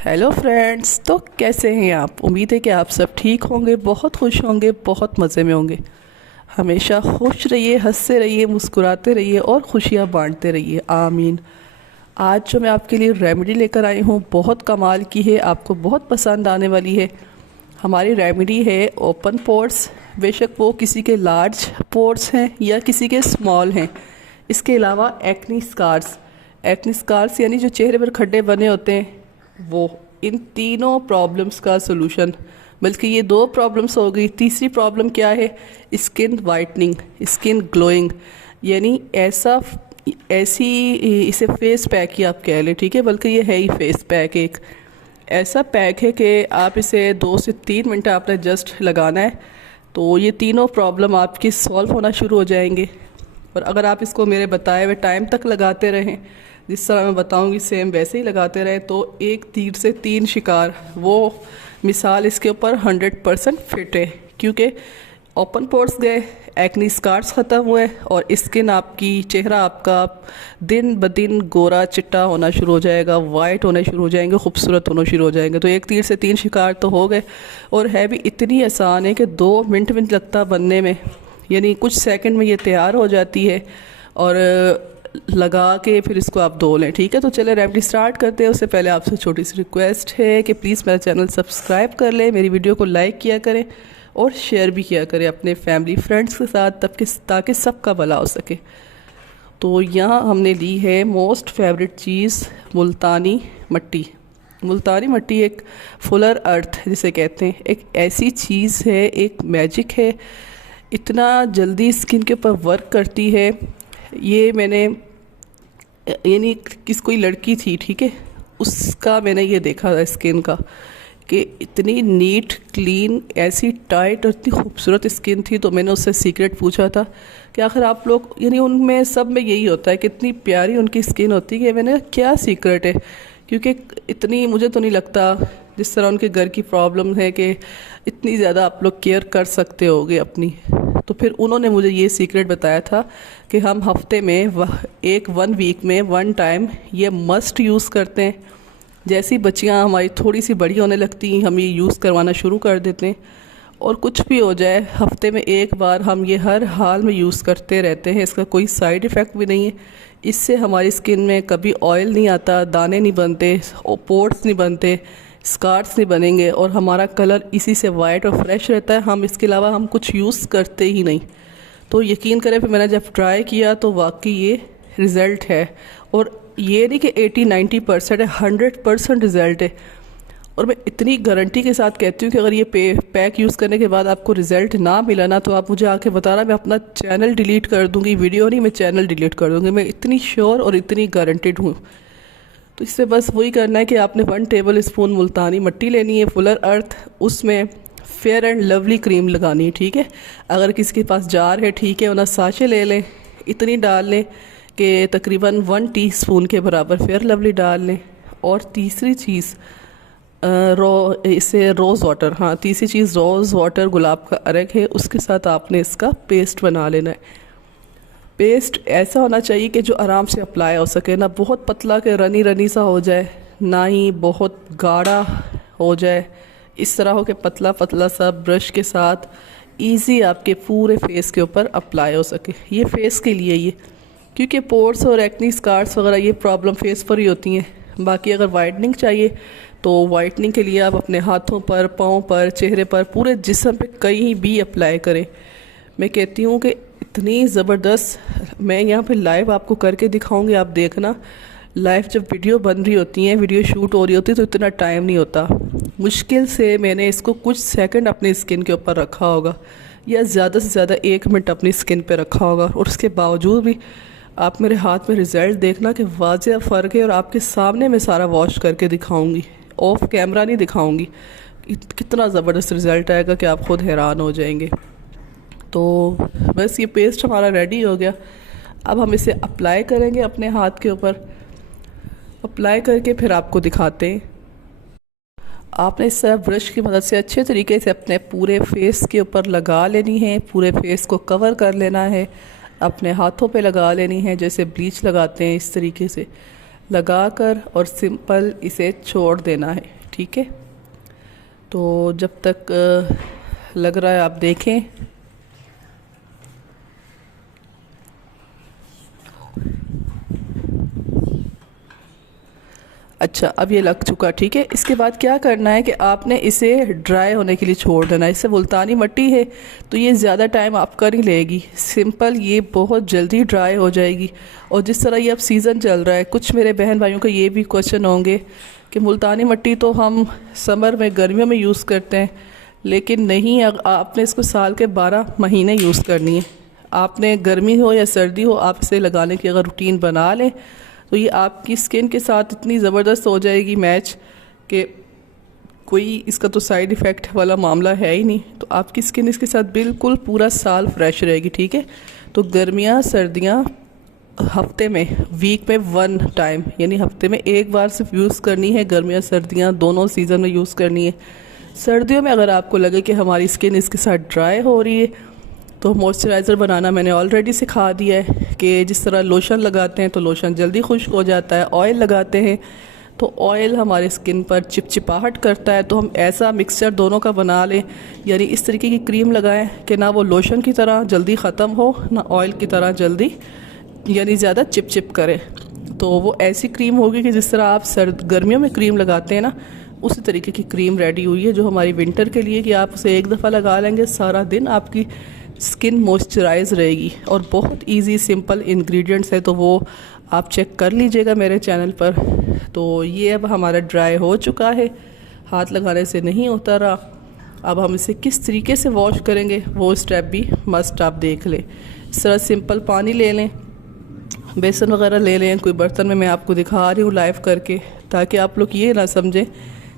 Hello friends. तो कैसे हैं आप? उम्मीद है कि आप सब ठीक होंगे, बहुत खुश होंगे, बहुत मज़े में होंगे। हमेशा खुश रहिए, हंसते रहिए, मुस्कुराते रहिए और खुशियाँ बांटते रहिए, आमीन। आज जो मैं आपके लिए रेमेडी लेकर आई हूँ बहुत कमाल की है, आपको बहुत पसंद आने वाली है। हमारी रेमेडी है ओपन पोर्स, बेशक वो किसी के लार्ज पोर्स हैं या किसी के स्मॉल हैं। इसके अलावा एक्नी स्कार्स यानी जो चेहरे पर खड्डे बने होते हैं वो, इन तीनों प्रॉब्लम्स का सलूशन, बल्कि ये दो प्रॉब्लम्स हो गई, तीसरी प्रॉब्लम क्या है? Skin whitening, skin glowing. यानी ऐसी इसे फेस पैक ही आप कह लें, ठीक है, बल्कि ये है ही फेस पैक। एक ऐसा पैक है कि आप इसे 2 से 3 मिनट आपने जस्ट लगाना है तो ये तीनों प्रॉब्लम आपकी सॉल्व होना शुरू हो जाएंगे। और अगर आप इसको मेरे बताए हुए टाइम तक लगाते रहें, जिस तरह मैं बताऊंगी सेम वैसे ही लगाते रहें, तो एक तीर से 3 शिकार, वो मिसाल इसके ऊपर 100% फिट है। क्योंकि ओपन पोर्स गए, एक्नी स्कार्स ख़त्म हुए और स्किन आपकी, चेहरा आपका दिन ब दिन गोरा चिट्टा होना शुरू हो जाएगा, वाइट होने शुरू हो जाएंगे, खूबसूरत होना शुरू हो जाएंगे। तो एक तीर से 3 शिकार तो हो गए। और है भी इतनी आसान है कि 2 मिनट भी नहीं लगता बनने में, यानी कुछ सेकंड में ये तैयार हो जाती है। और लगा के फिर इसको आप धो लें, ठीक है। तो चले रेमेडी स्टार्ट करते हैं। उससे पहले आपसे छोटी सी रिक्वेस्ट है कि प्लीज़ मेरा चैनल सब्सक्राइब कर लें, मेरी वीडियो को लाइक किया करें और शेयर भी किया करें अपने फैमिली फ्रेंड्स के साथ, ताकि सबका भला हो सके। तो यहाँ हमने ली है मोस्ट फेवरेट चीज़, मुल्तानी मट्टी। मुल्तानी मट्टी एक फुलर अर्थ जिसे कहते हैं, एक ऐसी चीज़ है, एक मैजिक है, इतना जल्दी स्किन के ऊपर वर्क करती है। ये मैंने, यानी कोई लड़की थी, ठीक है, उसका मैंने ये देखा था स्किन का, कि इतनी नीट क्लीन, ऐसी टाइट और इतनी खूबसूरत स्किन थी। तो मैंने उससे सीक्रेट पूछा था कि आखिर आप लोग, यानी उनमें सब में यही होता है कि इतनी प्यारी उनकी स्किन होती है, कि मैंने क्या सीक्रेट है? क्योंकि इतनी मुझे तो नहीं लगता, जिस तरह उनके घर की प्रॉब्लम है, कि इतनी ज़्यादा आप लोग केयर कर सकते होगे अपनी। तो फिर उन्होंने मुझे ये सीक्रेट बताया था कि हम हफ्ते में 1 वीक में 1 टाइम ये मस्ट यूज़ करते हैं। जैसी बच्चियां हमारी थोड़ी सी बड़ी होने लगती, हम ये यूज़ करवाना शुरू कर देते हैं। और कुछ भी हो जाए, हफ्ते में 1 बार हम ये हर हाल में यूज़ करते रहते हैं। इसका कोई साइड इफ़ेक्ट भी नहीं है। इससे हमारी स्किन में कभी ऑयल नहीं आता, दाने नहीं बनते, पोर्स नहीं बनते, स्कार्स नहीं बनेंगे और हमारा कलर इसी से वाइट और फ्रेश रहता है। हम इसके अलावा हम कुछ यूज़ करते ही नहीं। तो यकीन करें, फिर मैंने जब ट्राई किया तो वाकई ये रिज़ल्ट है। और ये नहीं कि 80-90% है, 100% रिज़ल्ट है। और मैं इतनी गारंटी के साथ कहती हूँ कि अगर ये पैक यूज़ करने के बाद आपको रिज़ल्ट ना मिला ना, तो आप मुझे आके बताना, मैं अपना चैनल डिलीट कर दूँगी। वीडियो नहीं, मैं चैनल डिलीट कर दूँगी। मैं इतनी श्योर और इतनी गारंटेड हूँ। तो इससे बस वही करना है कि आपने 1 टेबल स्पून मुल्तानी मट्टी लेनी है, फुलर अर्थ, उसमें फेयर एंड लवली क्रीम लगानी है, ठीक है। अगर किसी के पास जार है, ठीक है, वरना साशे ले लें, इतनी डाल लें कि तकरीबन 1 टीस्पून के बराबर फेयर लवली डाल लें। और तीसरी चीज़ रोज़ वाटर, हाँ, तीसरी चीज़ रोज़ वाटर, गुलाब का अर्क है, उसके साथ आपने इसका पेस्ट बना लेना है। पेस्ट ऐसा होना चाहिए कि जो आराम से अप्लाई हो सके, ना बहुत पतला के रनी रनी सा हो जाए, ना ही बहुत गाढ़ा हो जाए। इस तरह हो के पतला पतला सा ब्रश के साथ इजी आपके पूरे फेस के ऊपर अप्लाई हो सके। ये फेस के लिए ये, क्योंकि पोर्स और एक्नी स्कार्स वगैरह ये प्रॉब्लम फेस पर ही होती हैं। बाकी अगर वाइटनिंग चाहिए तो वाइटनिंग के लिए आप अपने हाथों पर, पाँव पर, चेहरे पर, पूरे जिस्म पे कहीं भी अप्लाई करें। मैं कहती हूँ कि इतनी ज़बरदस्त, मैं यहाँ पे लाइव आपको करके दिखाऊंगी, आप देखना। लाइव जब वीडियो बन रही होती है, वीडियो शूट हो रही होती है, तो इतना टाइम नहीं होता। मुश्किल से मैंने इसको कुछ सेकंड अपनी स्किन के ऊपर रखा होगा, या ज़्यादा से ज़्यादा 1 मिनट अपनी स्किन पे रखा होगा। और उसके बावजूद भी आप मेरे हाथ में रिज़ल्ट देखना कि वाज़ेह फ़र्क है। और आपके सामने मैं सारा वॉश करके दिखाऊँगी, ऑफ कैमरा नहीं दिखाऊँगी। कितना ज़बरदस्त रिज़ल्ट आएगा कि आप ख़ुद हैरान हो जाएंगे। तो बस ये पेस्ट हमारा रेडी हो गया। अब हम इसे अप्लाई करेंगे अपने हाथ के ऊपर। अप्लाई करके फिर आपको दिखाते हैं। आपने इस तरह ब्रश की मदद से अच्छे तरीके से अपने पूरे फेस के ऊपर लगा लेनी है, पूरे फेस को कवर कर लेना है, अपने हाथों पे लगा लेनी है, जैसे ब्लीच लगाते हैं इस तरीके से। लगा कर और सिंपल इसे छोड़ देना है, ठीक है। तो जब तक लग रहा है आप देखें। अच्छा, अब ये लग चुका, ठीक है। इसके बाद क्या करना है कि आपने इसे ड्राई होने के लिए छोड़ देना है। इससे मुल्तानी मट्टी है तो ये ज़्यादा टाइम आपका नहीं लेगी, सिंपल ये बहुत जल्दी ड्राई हो जाएगी। और जिस तरह ये अब सीज़न चल रहा है, कुछ मेरे बहन भाइयों का ये भी क्वेश्चन होंगे कि मुल्तानी मट्टी तो हम समर में गर्मियों में यूज़ करते हैं, लेकिन नहीं, आपने इसको साल के 12 महीने यूज़ करनी है। आपने गर्मी हो या सर्दी हो, आप इसे लगाने की अगर रूटीन बना लें तो ये आपकी स्किन के साथ इतनी ज़बरदस्त हो जाएगी मैच कि कोई इसका तो साइड इफ़ेक्ट वाला मामला है ही नहीं। तो आपकी स्किन इसके साथ बिल्कुल पूरा साल फ्रेश रहेगी, ठीक है। तो गर्मियाँ सर्दियाँ हफ्ते में, वीक में 1 टाइम, यानी हफ्ते में एक बार सिर्फ यूज़ करनी है। गर्मियाँ सर्दियाँ दोनों सीज़न में यूज़ करनी है। सर्दियों में अगर आपको लगे कि हमारी स्किन इसके साथ ड्राई हो रही है तो मॉइस्चराइज़र बनाना मैंने ऑलरेडी सिखा दिया है कि जिस तरह लोशन लगाते हैं तो लोशन जल्दी खुश्क हो जाता है, ऑयल लगाते हैं तो ऑयल हमारे स्किन पर चिपचिपाहट करता है। तो हम ऐसा मिक्सचर दोनों का बना लें, यानी इस तरीके की क्रीम लगाएं कि ना वो लोशन की तरह जल्दी ख़त्म हो, ना ऑयल की तरह जल्दी यानी ज़्यादा चिप करे। तो वो ऐसी क्रीम होगी कि जिस तरह आप गर्मियों में क्रीम लगाते हैं ना, उसी तरीके की क्रीम रेडी हुई है जो हमारी विंटर के लिए, कि आप उसे एक दफ़ा लगा लेंगे, सारा दिन आपकी स्किन मॉइस्चराइज रहेगी। और बहुत इजी सिंपल इंग्रेडिएंट्स है, तो वो आप चेक कर लीजिएगा मेरे चैनल पर। तो ये अब हमारा ड्राई हो चुका है, हाथ लगाने से नहीं होता रहा। अब हम इसे किस तरीके से वॉश करेंगे वो स्टेप भी मस्ट आप देख लें। इस तरह सिंपल पानी ले लें, बेसन वगैरह ले लें, कोई बर्तन में मैं आपको दिखा रही हूँ लाइव करके, ताकि आप लोग ये ना समझें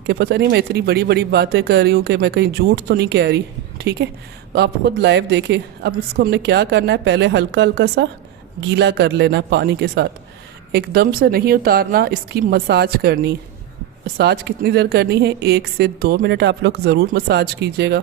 कि पता नहीं मैं इतनी बड़ी बड़ी बातें कर रही हूँ कि मैं कहीं झूठ तो नहीं कह रही, ठीक है। तो आप खुद लाइव देखें। अब इसको हमने क्या करना है, पहले हल्का हल्का सा गीला कर लेना पानी के साथ, एकदम से नहीं उतारना, इसकी मसाज करनी। मसाज कितनी देर करनी है, 1 से 2 मिनट आप लोग ज़रूर मसाज कीजिएगा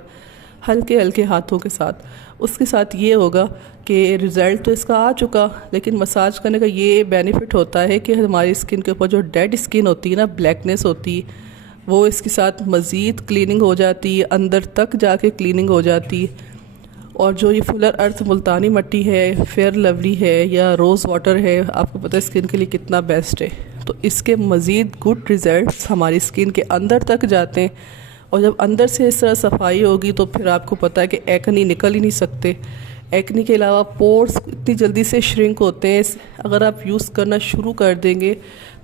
हल्के हल्के हाथों के साथ। उसके साथ ये होगा कि रिज़ल्ट तो इसका आ चुका, लेकिन मसाज करने का ये बेनिफिट होता है कि हमारी स्किन के ऊपर जो डेड स्किन होती है ना, ब्लैकनेस होती है, वो इसके साथ मज़ीद क्लीनिंग हो जाती है, अंदर तक जाके क्लीनिंग हो जाती है। और जो ये फुलर अर्थ मुल्तानी मट्टी है, फेयर लवली है या रोज़ वाटर है, आपको पता है स्किन के लिए कितना बेस्ट है। तो इसके मज़ीद गुड रिज़ल्ट्स हमारी स्किन के अंदर तक जाते हैं। और जब अंदर से इस तरह सफाई होगी तो फिर आपको पता है कि एक्नी निकल ही नहीं सकते। एक्नी के अलावा पोर्स इतनी जल्दी से श्रिंक होते हैं। अगर आप यूज़ करना शुरू कर देंगे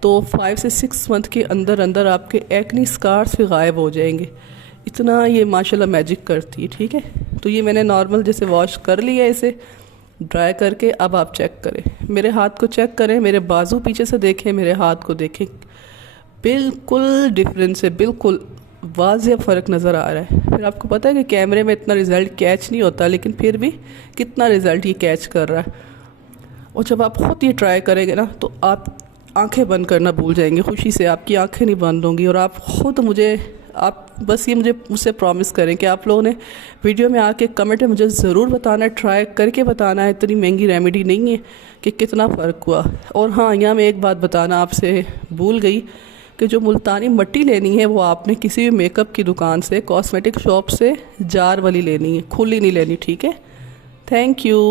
तो 5 से 6 मंथ के अंदर अंदर आपके एक्नी स्कार्स भी गायब हो जाएंगे। इतना ये माशाल्लाह मैजिक करती है, ठीक है। तो ये मैंने नॉर्मल जैसे वॉश कर लिया इसे ड्राई करके। अब आप चेक करें, मेरे हाथ को चेक करें, मेरे बाजू पीछे से देखें, मेरे हाथ को देखें, बिल्कुल डिफरेंस है, बिल्कुल वाज़ेह फ़र्क नज़र आ रहा है। फिर आपको पता है कि कैमरे में इतना रिज़ल्ट कैच नहीं होता, लेकिन फिर भी कितना रिज़ल्ट ये कैच कर रहा है। और जब आप ख़ुद ये ट्राई करेंगे ना तो आप आंखें बंद करना भूल जाएंगे, खुशी से आपकी आंखें नहीं बंद होंगी। और आप ख़ुद आप बस ये मुझसे प्रॉमिस करें कि आप लोगों ने वीडियो में आके कमेंट में मुझे ज़रूर बताना है, ट्राई करके बताना है। इतनी महंगी रेमेडी नहीं है कि कितना फ़र्क हुआ। और हाँ, यहाँ मैं एक बात बताना आपसे भूल गई कि जो मुल्तानी मट्टी लेनी है वो आपने किसी भी मेकअप की दुकान से, कॉस्मेटिक शॉप से जार वाली लेनी है, खुली नहीं लेनी, ठीक है। Thank you.